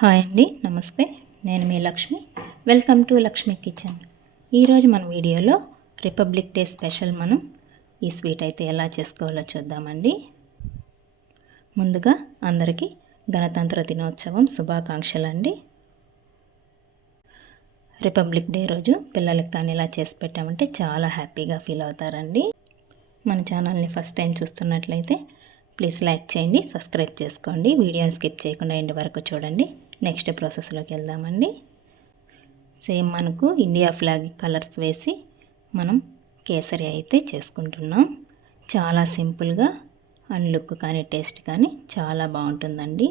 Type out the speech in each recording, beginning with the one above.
Hi అండి నమస్తే. నేను మీ Lakshmi. Welcome to Lakshmi kitchen. ఈరోజు మన వీడియోలో రిపబ్లిక్ డే స్పెషల్ మనం ఈ స్వీట్ అయితే ఎలా చేసుకోవాలో చూద్దామండి. ముందుగా అందరికీ గణతంత్ర దినోత్సవం శుభాకాంక్షలు అండి రిపబ్లిక్ డే రోజు పిల్లలకి కానీ ఇలా చేసి పెట్టామంటే చాలా హ్యాపీగా ఫీల్ అవుతారండి. మన ఛానల్ని ఫస్ట్ టైం చూస్తున్నట్లయితే ప్లీజ్ లైక్ చేయండి సబ్స్క్రైబ్ చేసుకోండి. వీడియోని స్కిప్ చేయకుండా ఎండ్ వరకు చూడండి. నెక్స్ట్ ప్రాసెస్లోకి వెళ్దామండి. సేమ్ మనకు ఇండియా ఫ్లాగ్ కలర్స్ వేసి మనం కేసరి అయితే చేసుకుంటున్నాం. చాలా సింపుల్గా అండ్ లుక్ కానీ టేస్ట్ కానీ చాలా బాగుంటుందండి.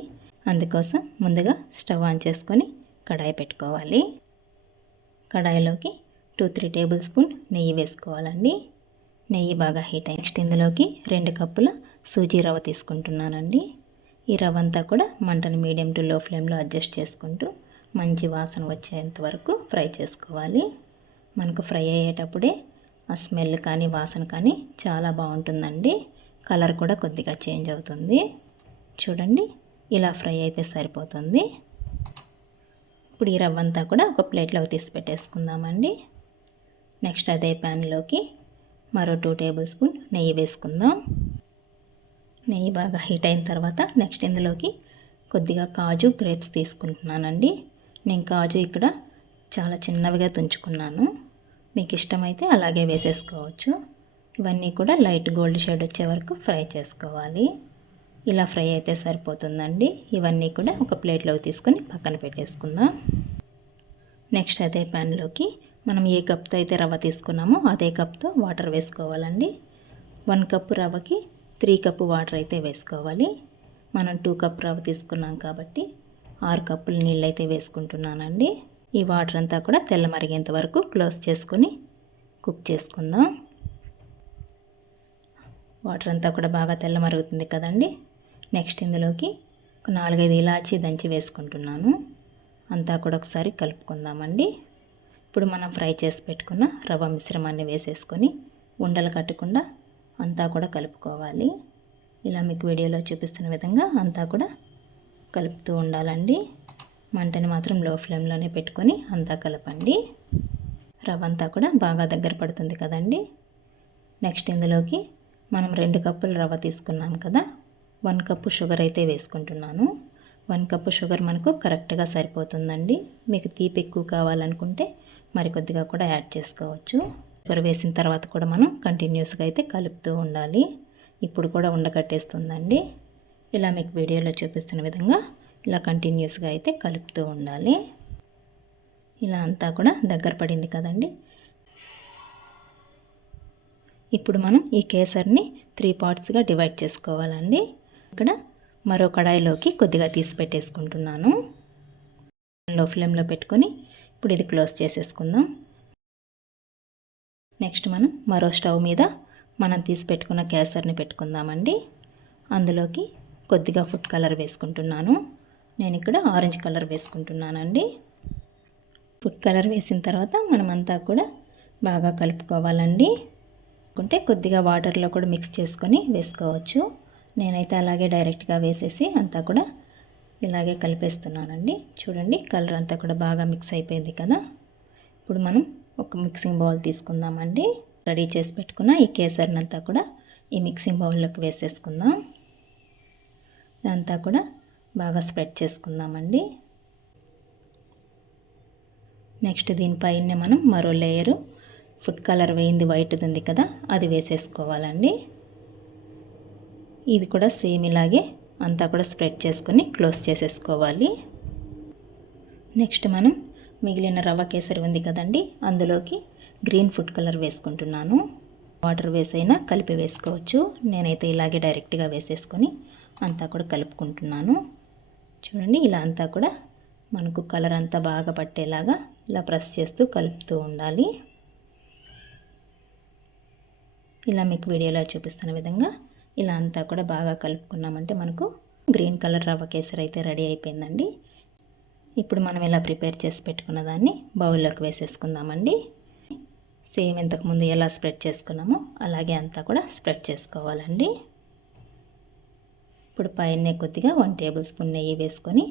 అందుకోసం ముందుగా స్టవ్ ఆన్ చేసుకొని కడాయి పెట్టుకోవాలి. కడాయిలోకి టూ త్రీ టేబుల్ స్పూన్ నెయ్యి వేసుకోవాలండి. నెయ్యి బాగా హీట్ అయ్యి నెక్స్ట్ ఇందులోకి రెండు కప్పుల సూజీ రవ్వ తీసుకుంటున్నానండి. ఈ రవ్వ అంతా కూడా మంటను మీడియం టు లో ఫ్లేమ్లో అడ్జస్ట్ చేసుకుంటూ మంచి వాసన వచ్చేంత వరకు ఫ్రై చేసుకోవాలి. మనకు ఫ్రై అయ్యేటప్పుడే ఆ స్మెల్ కానీ వాసన కానీ చాలా బాగుంటుందండి. కలర్ కూడా కొద్దిగా చేంజ్ అవుతుంది. చూడండి ఇలా ఫ్రై అయితే సరిపోతుంది. ఇప్పుడు ఈ రవ్వ అంతా కూడా ఒక ప్లేట్లోకి తీసి పెట్టేసుకుందామండి. నెక్స్ట్ అదే ప్యాన్లోకి మరో టూ టేబుల్ స్పూన్ నెయ్యి వేసుకుందాం. నెయ్యి బాగా హీట్ అయిన తర్వాత నెక్స్ట్ ఇందులోకి కొద్దిగా కాజు గ్రేప్స్ తీసుకుంటున్నానండి. నేను కాజు ఇక్కడ చాలా చిన్నవిగా తుంచుకున్నాను. మీకు ఇష్టమైతే అలాగే వేసేసుకోవచ్చు. ఇవన్నీ కూడా లైట్ గోల్డ్ షేడ్ వచ్చే వరకు ఫ్రై చేసుకోవాలి. ఇలా ఫ్రై అయితే సరిపోతుందండి. ఇవన్నీ కూడా ఒక ప్లేట్లోకి తీసుకొని పక్కన పెట్టేసుకుందాం. నెక్స్ట్ అదే ప్యాన్లోకి మనం ఏ కప్తో అయితే రవ్వ తీసుకున్నామో అదే కప్తో వాటర్ వేసుకోవాలండి. వన్ కప్పు రవ్వకి త్రీ కప్పు వాటర్ అయితే వేసుకోవాలి. మనం టూ కప్ రవ్వ తీసుకున్నాం కాబట్టి ఆరు కప్పులు నీళ్ళు అయితే వేసుకుంటున్నానండి. ఈ వాటర్ అంతా కూడా తెల్ల మరిగేంత వరకు క్లోజ్ చేసుకొని కుక్ చేసుకుందాం. వాటర్ అంతా కూడా బాగా తెల్ల మరుగుతుంది కదండి. నెక్స్ట్ ఇందులోకి ఒక నాలుగైదు ఇలాచి దంచి వేసుకుంటున్నాను. అంతా కూడా ఒకసారి కలుపుకుందామండి. ఇప్పుడు మనం ఫ్రై చేసి పెట్టుకున్న రవ్వ మిశ్రమాన్ని వేసేసుకొని ఉండలు కట్టకుండా అంతా కూడా కలుపుకోవాలి. ఇలా మీకు వీడియోలో చూపిస్తున్న విధంగా అంతా కూడా కలుపుతూ ఉండాలండి. మంటని మాత్రం లో ఫ్లేమ్లోనే పెట్టుకొని అంతా కలపండి. రవ్వ అంతా కూడా బాగా దగ్గర పడుతుంది కదండి. నెక్స్ట్ ఇందులోకి మనం రెండు కప్పులు రవ్వ తీసుకున్నాం కదా. వన్ కప్పు షుగర్ అయితే వేసుకుంటున్నాను. వన్ కప్పు షుగర్ మనకు కరెక్ట్గా సరిపోతుందండి. మీకు తీపి ఎక్కువ కావాలనుకుంటే మరి కొద్దిగా కూడా యాడ్ చేసుకోవచ్చు. షుగర్ వేసిన తర్వాత కూడా మనం కంటిన్యూస్గా అయితే కలుపుతూ ఉండాలి. ఇప్పుడు కూడా ఉండకట్టేస్తుందండి ఇలా మీకు వీడియోలో చూపిస్తున్న విధంగా ఇలా కంటిన్యూస్గా అయితే కలుపుతూ ఉండాలి. ఇలా అంతా కూడా దగ్గర పడింది కదండి. ఇప్పుడు మనం ఈ కేసర్ని త్రీ పార్ట్స్గా డివైడ్ చేసుకోవాలండి. ఇక్కడ మరో కడాయిలోకి కొద్దిగా తీసి పెట్టేసుకుంటున్నాను. లో ఫ్లేమ్లో పెట్టుకొని ఇప్పుడు ఇది క్లోజ్ చేసేసుకుందాం. నెక్స్ట్ మనం మరో స్టవ్ మీద మనం తీసి పెట్టుకున్న కేసర్ని పెట్టుకుందామండి. అందులోకి కొద్దిగా ఫుడ్ కలర్ వేసుకుంటున్నాను. నేను ఇక్కడ ఆరెంజ్ కలర్ వేసుకుంటున్నానండి. ఫుడ్ కలర్ వేసిన తర్వాత మనమంతా కూడా బాగా కలుపుకోవాలండి. అనుకుంటే కొద్దిగా వాటర్లో కూడా మిక్స్ చేసుకొని వేసుకోవచ్చు. నేనైతే అలాగే డైరెక్ట్గా వేసేసి అంతా కూడా ఇలాగే కలిపేస్తున్నానండి. చూడండి కలర్ అంతా కూడా బాగా మిక్స్ అయిపోయింది కదా. ఇప్పుడు మనం ఒక మిక్సింగ్ బౌల్ తీసుకుందామండి. రెడీ చేసి పెట్టుకున్న ఈ కేసరినంతా కూడా ఈ మిక్సింగ్ బౌల్లోకి వేసేసుకుందాం. ఇదంతా కూడా బాగా స్ప్రెడ్ చేసుకుందామండి. నెక్స్ట్ దీనిపైనే మనం మరో లేయరు ఫుడ్ కలర్ వేయింది వైట్ ఉంది కదా అది వేసేసుకోవాలండి. ఇది కూడా సేమ్ ఇలాగే అంతా కూడా స్ప్రెడ్ చేసుకొని క్లోజ్ చేసేసుకోవాలి. నెక్స్ట్ మనం మిగిలిన రవ్వ కేసరి ఉంది కదండి అందులోకి గ్రీన్ ఫుడ్ కలర్ వేసుకుంటున్నాను. వాటర్ వేసైనా కలిపి వేసుకోవచ్చు. నేనైతే ఇలాగే డైరెక్ట్గా వేసేసుకొని అంతా కూడా కలుపుకుంటున్నాను. చూడండి ఇలా అంతా కూడా మనకు కలర్ అంతా బాగా పట్టేలాగా ఇలా ప్రెస్ చేస్తూ కలుపుతూ ఉండాలి. ఇలా మీకు వీడియోలో చూపిస్తున్న విధంగా ఇలా అంతా కూడా బాగా కలుపుకున్నామంటే మనకు గ్రీన్ కలర్ రవ్వ కేసరి అయితే రెడీ అయిపోయిందండి. ఇప్పుడు మనం ఇలా ప్రిపేర్ చేసి పెట్టుకున్న దాన్ని బౌల్లోకి వేసేసుకుందామండి. సేమ్ ఇంతకుముందు ఎలా స్ప్రెడ్ చేసుకున్నామో అలాగే అంతా కూడా స్ప్రెడ్ చేసుకోవాలండి. ఇప్పుడు పైన కొద్దిగా వన్ టేబుల్ స్పూన్ నెయ్యి వేసుకొని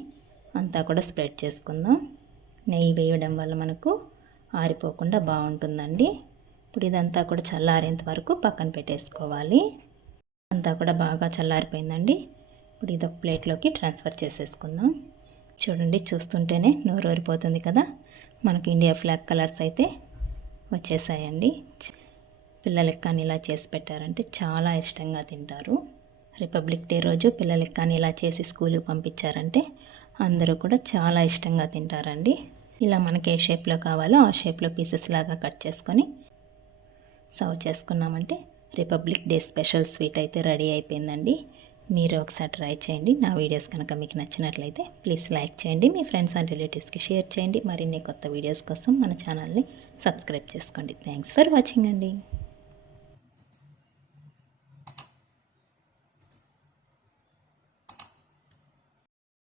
అంతా కూడా స్ప్రెడ్ చేసుకుందాం. నెయ్యి వేయడం వల్ల మనకు ఆరిపోకుండా బాగుంటుందండి. ఇప్పుడు ఇదంతా కూడా చల్లారేంత వరకు పక్కన పెట్టేసుకోవాలి. అంతా కూడా బాగా చల్లారిపోయిందండి. ఇప్పుడు ఇది ఒక ప్లేట్లోకి ట్రాన్స్ఫర్ చేసేసుకుందాం. చూడండి చూస్తుంటేనే నోరూరిపోతుంది కదా. మనకి ఇండియా ఫ్లాగ్ కలర్స్ అయితే వచ్చేసాయండి. పిల్లలకి కానీ ఇలా చేసి పెట్టారంటే చాలా ఇష్టంగా తింటారు. రిపబ్లిక్ డే రోజు పిల్లలకి కానీ ఇలా చేసి స్కూల్కి పంపించారంటే అందరూ కూడా చాలా ఇష్టంగా తింటారండి. ఇలా మనకి ఏ షేప్లో కావాలో ఆ షేప్లో పీసెస్ లాగా కట్ చేసుకొని సర్వ్ చేసుకున్నామంటే రిపబ్లిక్ డే స్పెషల్ స్వీట్ అయితే రెడీ అయిపోయిందండి. మీరు ఒకసారి ట్రై చేయండి. నా వీడియోస్ కనుక మీకు నచ్చినట్లయితే ప్లీజ్ లైక్ చేయండి. మీ ఫ్రెండ్స్ అండ్ రిలేటివ్స్కి షేర్ చేయండి. మరిన్ని కొత్త వీడియోస్ కోసం మన ఛానల్ని సబ్స్క్రైబ్ చేసుకోండి. థ్యాంక్స్ ఫర్ వాచింగ్ అండి.